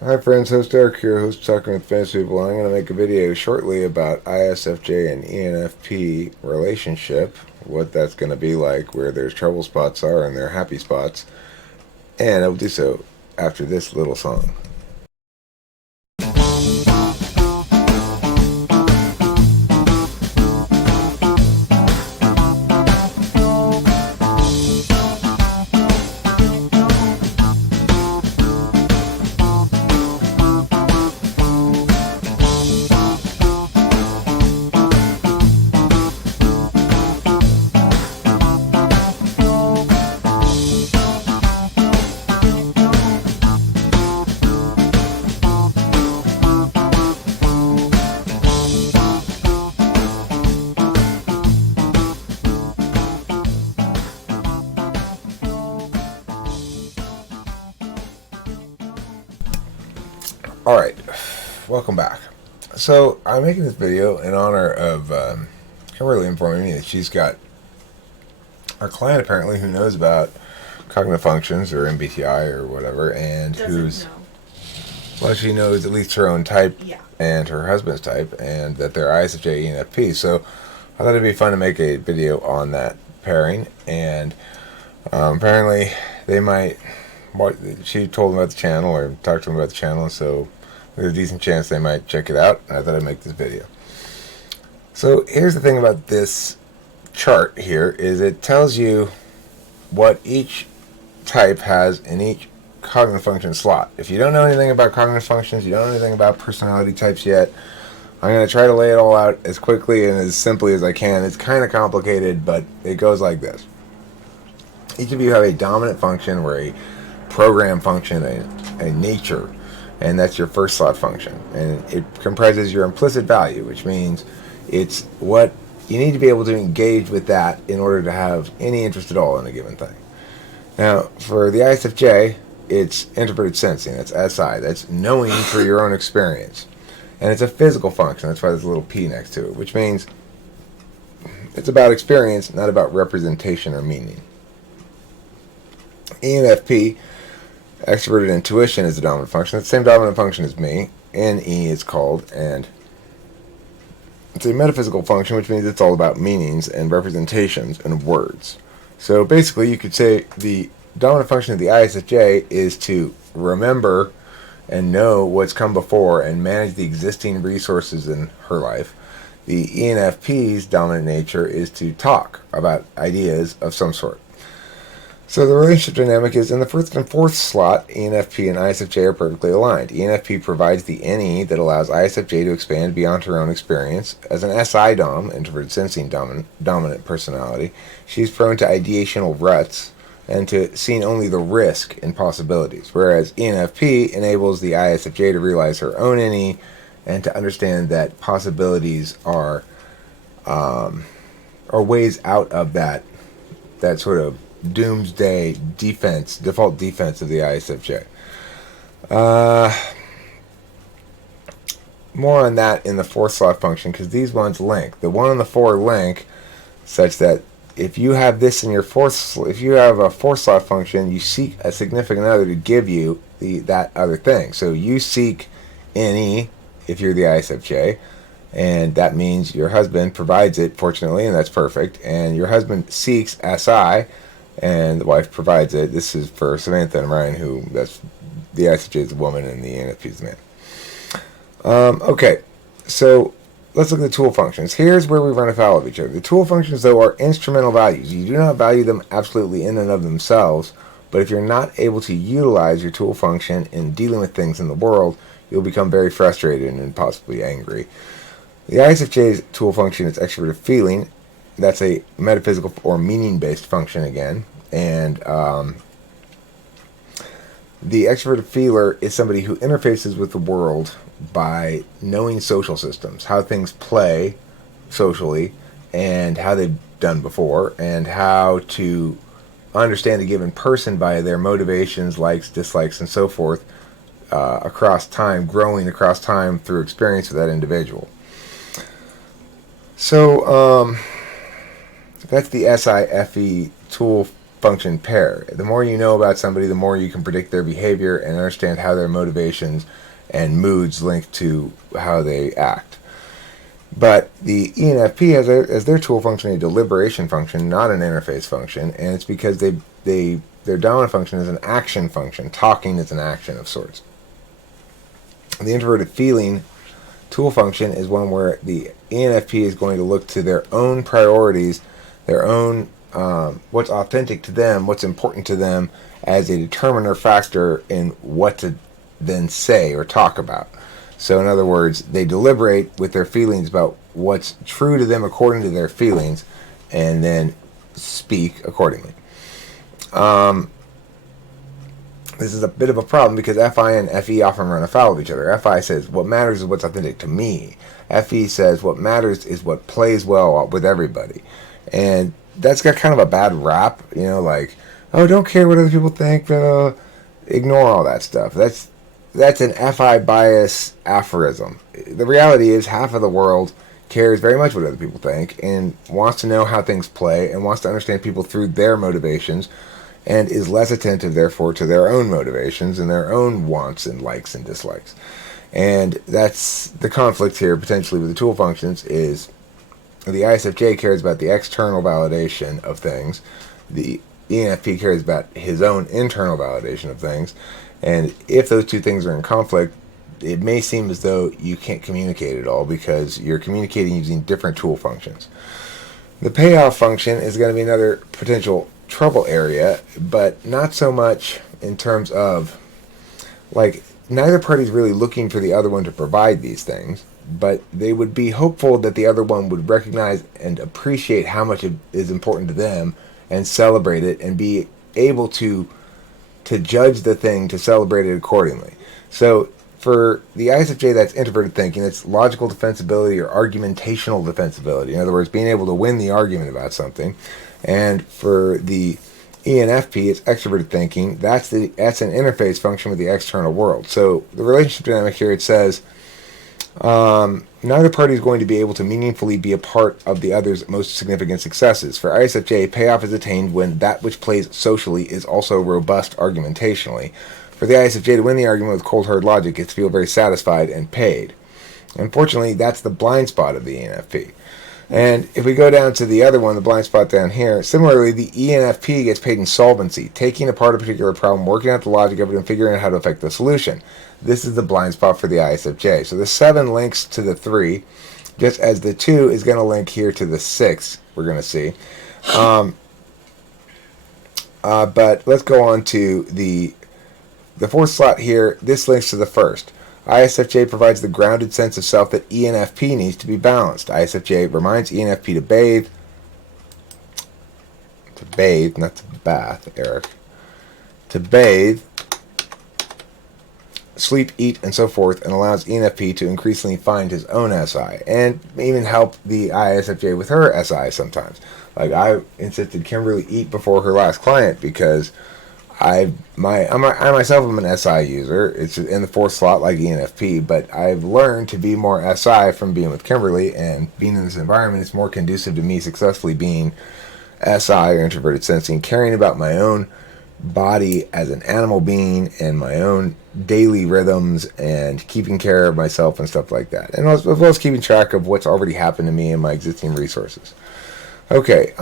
Hi friends, host Eric here, host Talking with Fantasy People. I'm going to make a video shortly about ISFJ and ENFP relationship, what that's going to be like, where their trouble spots are and their happy spots, and I will do so after this little song. Alright, welcome back. So, I'm making this video in honor of Kimberly informing me that she's got a client apparently who knows about cognitive functions or MBTI or whatever, and well, she knows at least her own type and her husband's type, and that they're ISFJ ENFP. So I thought it'd be fun to make a video on that pairing, and apparently they might. She told them about the channel or talked to them about the channel, and so there's a decent chance they might check it out. And I thought I'd make this video. So here's the thing about this chart here: is it tells you what each type has in each cognitive function slot. If you don't know anything about cognitive functions, you don't know anything about personality types yet, I'm going to try to lay it all out as quickly and as simply as I can. It's kind of complicated, but it goes like this. Each of you have a dominant function or a program function, a nature, and that's your first slot function. And it comprises your implicit value, which means it's what you need to be able to engage with that in order to have any interest at all in a given thing. Now, for the ISFJ, it's interpreted sensing. That's SI. That's knowing through your own experience. And it's a physical function. That's why there's a little P next to it, which means it's about experience, not about representation or meaning. ENFP, extroverted intuition, is the dominant function. It's the same dominant function as me. NE is called, and it's a metaphysical function, which means it's all about meanings and representations and words. So basically, you could say the dominant function of the ISFJ is to remember and know what's come before and manage the existing resources in her life. The ENFP's dominant nature is to talk about ideas of some sort. So the relationship dynamic is in the first and fourth slot, ENFP and ISFJ are perfectly aligned. ENFP provides the NE that allows ISFJ to expand beyond her own experience. As an SI dom, introverted sensing dominant personality, she's prone to ideational ruts and to seeing only the risk in possibilities, whereas ENFP enables the ISFJ to realize her own NE and to understand that possibilities are ways out of that sort of doomsday default defense of the ISFJ. More on that in the fourth slot function, because these ones link. The 1 and the 4 link such that if you have this in your if you have a fourth slot function, you seek a significant other to give you that other thing. So you seek NE if you're the ISFJ, and that means your husband provides it, fortunately, and that's perfect. And your husband seeks SI, and the wife provides it. This is for Samantha and Ryan, who that's the ISFJ is a woman and the ENFP is a man. Okay, so let's look at the tool functions. Here's where we run afoul of each other. The tool functions, though, are instrumental values. You do not value them absolutely in and of themselves, but if you're not able to utilize your tool function in dealing with things in the world, you'll become very frustrated and possibly angry. The ISFJ's tool function is extroverted feeling. That's a metaphysical or meaning-based function again. And the extroverted feeler is somebody who interfaces with the world by knowing social systems, how things play socially, and how they've done before, and how to understand a given person by their motivations, likes, dislikes, and so forth across time, growing across time through experience with that individual. So, that's the SIFE tool function pair. The more you know about somebody, the more you can predict their behavior and understand how their motivations and moods link to how they act. But the ENFP has as their tool function a deliberation function, not an interface function, and it's because their dominant function is an action function. Talking is an action of sorts. The introverted feeling tool function is one where the ENFP is going to look to their own priorities, their own what's authentic to them, what's important to them, as a determiner factor in what to then say or talk about. So in other words, they deliberate with their feelings about what's true to them according to their feelings, and then speak accordingly. This is a bit of a problem because FI and FE often run afoul of each other. FI says what matters is what's authentic to me. FE says what matters is what plays well with everybody. And that's got kind of a bad rap, like, oh, don't care what other people think, ignore all that stuff. That's an FI bias aphorism. The reality is half of the world cares very much what other people think and wants to know how things play and wants to understand people through their motivations, and is less attentive, therefore, to their own motivations and their own wants and likes and dislikes. And that's the conflict here, potentially, with the tool functions, is the ISFJ cares about the external validation of things. The ENFP cares about his own internal validation of things. And if those two things are in conflict, it may seem as though you can't communicate at all because you're communicating using different tool functions. The payoff function is going to be another potential trouble area, but not so much in terms of, like, neither party's really looking for the other one to provide these things, but they would be hopeful that the other one would recognize and appreciate how much it is important to them and celebrate it and be able to judge the thing, to celebrate it accordingly. So for the ISFJ, that's introverted thinking. It's logical defensibility or argumentational defensibility. In other words, being able to win the argument about something. And for the ENFP, it's extroverted thinking. That's an interface function with the external world. So the relationship dynamic here, it says neither party is going to be able to meaningfully be a part of the other's most significant successes. For ISFJ, payoff is attained when that which plays socially is also robust argumentationally. For the ISFJ to win the argument with cold hard logic is to feel very satisfied and paid. Unfortunately, that's the blind spot of the ENFP. And if we go down to the other one, the blind spot down here, similarly, the ENFP gets paid in solvency, taking apart a particular problem, working out the logic of it, and figuring out how to affect the solution. This is the blind spot for the ISFJ. So the 7 links to the 3, just as the 2 is going to link here to the 6, we're going to see. But let's go on to the 4th slot here. This links to the 1st. ISFJ provides the grounded sense of self that ENFP needs to be balanced. ISFJ reminds ENFP to bathe. To bathe, not to bath, Eric. To bathe, sleep, eat, and so forth, and allows ENFP to increasingly find his own SI, and even help the ISFJ with her SI sometimes. Like, I insisted Kimberly eat before her last client because I myself am an SI user. It's in the 4th slot like ENFP, but I've learned to be more SI from being with Kimberly, and being in this environment is more conducive to me successfully being SI or introverted sensing, caring about my own body as an animal being and my own daily rhythms and keeping care of myself and stuff like that, and as well as keeping track of what's already happened to me and my existing resources. Okay,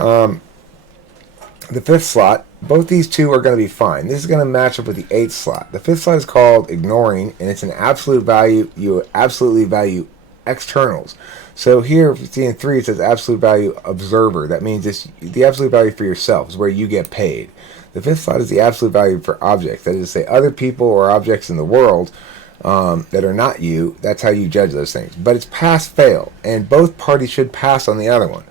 the 5th slot, both these two are going to be fine. This is going to match up with the 8th slot. The 5th slot is called ignoring, and it's an absolute value. You absolutely value externals. So here, if you see in 3, it says absolute value observer. That means it's the absolute value for yourself is where you get paid. The 5th slot is the absolute value for objects. That is to say, other people or objects in the world that are not you. That's how you judge those things. But it's pass-fail, and both parties should pass on the other one.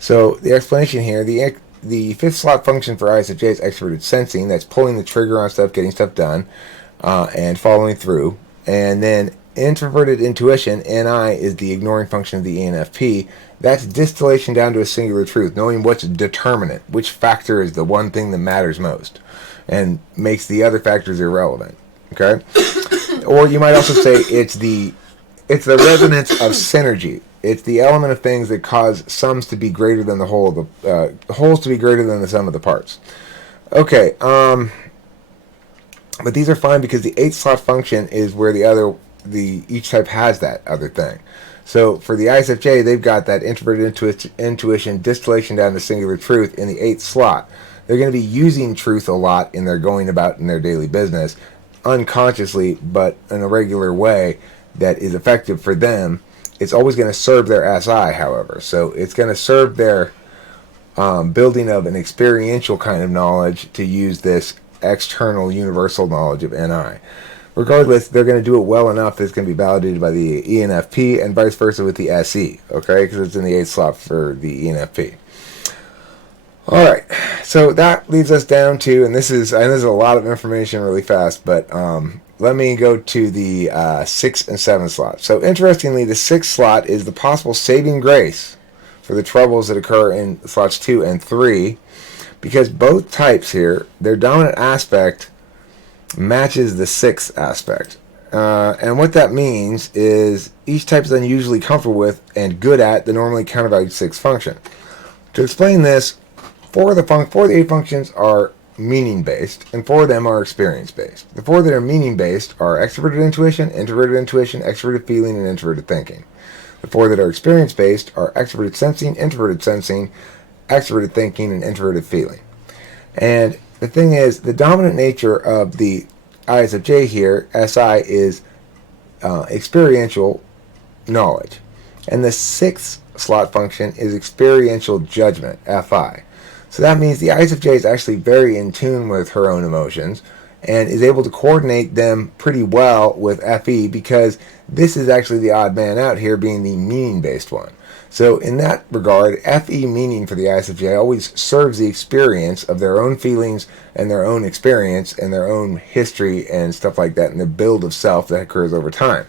So the explanation here, the 5th slot function for ISFJ is extroverted sensing. That's pulling the trigger on stuff, getting stuff done, and following through. And then introverted intuition, NI, is the ignoring function of the ENFP. That's distillation down to a singular truth, knowing what's determinate, which factor is the one thing that matters most, and makes the other factors irrelevant. Okay? Or you might also say it's the resonance of synergy. It's the element of things that cause sums to be greater than the whole of the wholes to be greater than the sum of the parts. Okay, but these are fine because the 8 slot function is where each type has that other thing. So for the ISFJ, they've got that introverted intuition distillation down to singular truth in the 8th slot. They're going to be using truth a lot in their going about in their daily business, unconsciously, but in a regular way that is effective for them. It's always going to serve their SI, however. So it's going to serve their building of an experiential kind of knowledge to use this external universal knowledge of NI. Regardless, they're going to do it well enough that it's going to be validated by the ENFP and vice versa with the SE, okay? Because it's in the 8th slot for the ENFP. All right, so that leads us down to, and this is a lot of information really fast, but let me go to the 6th and 7th slot. So interestingly, the 6th slot is the possible saving grace for the troubles that occur in slots 2 and 3, because both types here, their dominant aspect matches the 6th aspect. And what that means is each type is unusually comfortable with and good at the normally countervalued 6th function. To explain this, 4 of the 8 functions are meaning-based, and 4 of them are experience-based. The 4 that are meaning-based are extroverted intuition, extroverted feeling, and introverted thinking. The 4 that are experience-based are extroverted sensing, introverted sensing, extroverted thinking, and introverted feeling. And the thing is, the dominant nature of the ISFJ here, SI, is experiential knowledge. And the 6th slot function is experiential judgment, FI. So that means the ISFJ is actually very in tune with her own emotions and is able to coordinate them pretty well with FE, because this is actually the odd man out here, being the meaning-based one. So in that regard, FE meaning for the ISFJ always serves the experience of their own feelings and their own experience and their own history and stuff like that, and the build of self that occurs over time,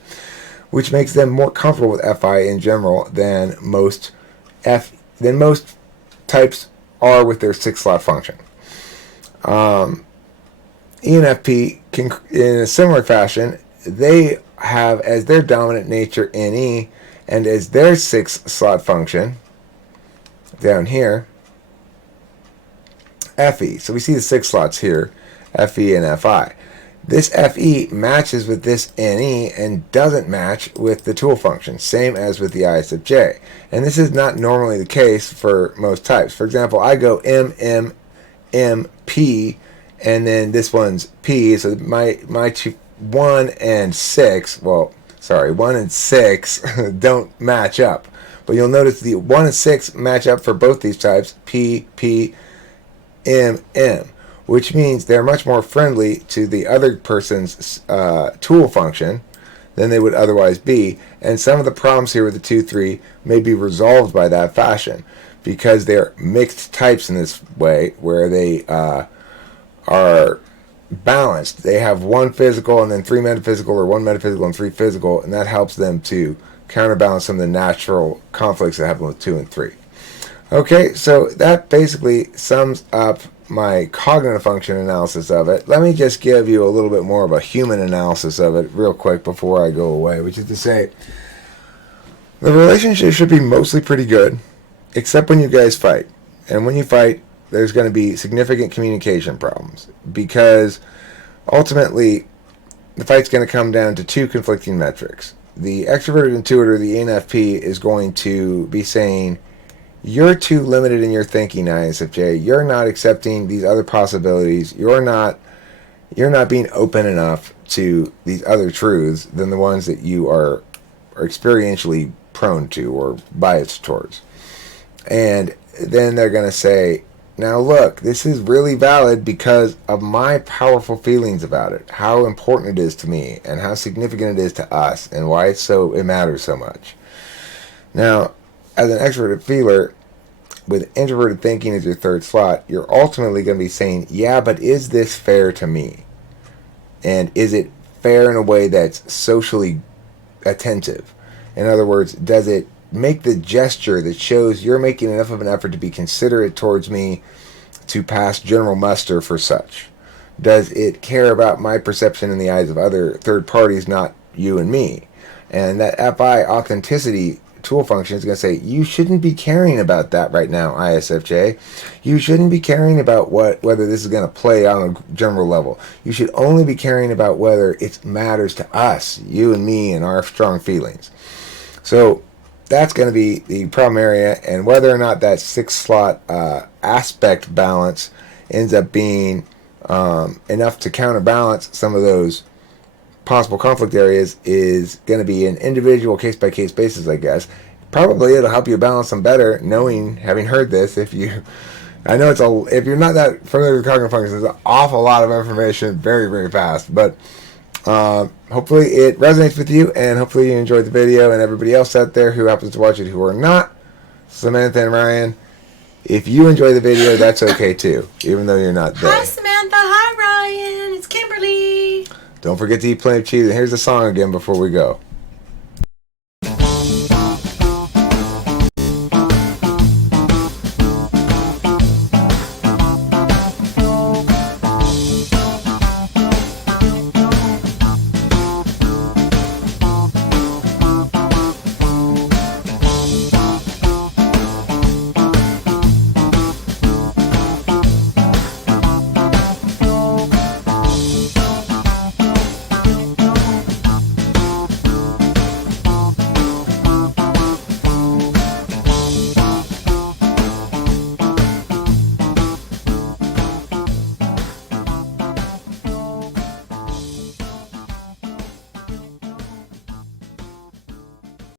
which makes them more comfortable with FI in general than most types are with their 6 slot function. ENFP can, in a similar fashion, they have as their dominant nature NE, and as their 6th slot function down here FE. So we see the 6 slots here, FE and FI. This FE matches with this NE and doesn't match with the tool function, same as with the ISFJ. And this is not normally the case for most types. For example, I go M, M, M, P, and then this one's P. So my 1 and 6, 1 and 6 don't match up. But you'll notice the 1 and 6 match up for both these types, P, P, M, M, which means they're much more friendly to the other person's tool function than they would otherwise be. And some of the problems here with the 2-3 may be resolved by that fashion, because they're mixed types in this way, where they are balanced. They have 1 physical and then 3 metaphysical, or 1 metaphysical and 3 physical, and that helps them to counterbalance some of the natural conflicts that happen with 2 and 3. Okay, so that basically sums up my cognitive function analysis of it. Let me just give you a little bit more of a human analysis of it real quick before I go away, which is to say, the relationship should be mostly pretty good, except when you guys fight. And when you fight, there's going to be significant communication problems, because ultimately the fight's going to come down to 2 conflicting metrics. The extroverted intuitor, the ENFP, is going to be saying, you're too limited in your thinking, ISFJ. You're not accepting these other possibilities. You're not being open enough to these other truths than the ones that you are experientially prone to or biased towards. And then they're going to say, now look, this is really valid because of my powerful feelings about it, how important it is to me, and how significant it is to us, and why it matters so much. Now, as an extroverted feeler, with introverted thinking as your 3rd slot, you're ultimately going to be saying, yeah, but is this fair to me? And is it fair in a way that's socially attentive? In other words, does it make the gesture that shows you're making enough of an effort to be considerate towards me to pass general muster for such? Does it care about my perception in the eyes of other third parties, not you and me? And that FI authenticity tool function is going to say, you shouldn't be caring about that right now, ISFJ. You shouldn't be caring about whether this is going to play on a general level. You should only be caring about whether it matters to us, you and me, and our strong feelings. So that's going to be the problem area, and whether or not that 6-slot aspect balance ends up being enough to counterbalance some of those possible conflict areas is going to be an individual case-by-case basis, I guess. Probably it'll help you balance them better, having heard this. I know if you're not that familiar with cognitive functions, it's an awful lot of information very, very fast. But hopefully it resonates with you, and hopefully you enjoyed the video, and everybody else out there who happens to watch it who are not, Samantha and Ryan, if you enjoy the video, that's okay too, even though you're not there. Hi Samantha, hi Ryan, it's Kimberly. Don't forget to eat plenty of cheese. And here's the song again before we go.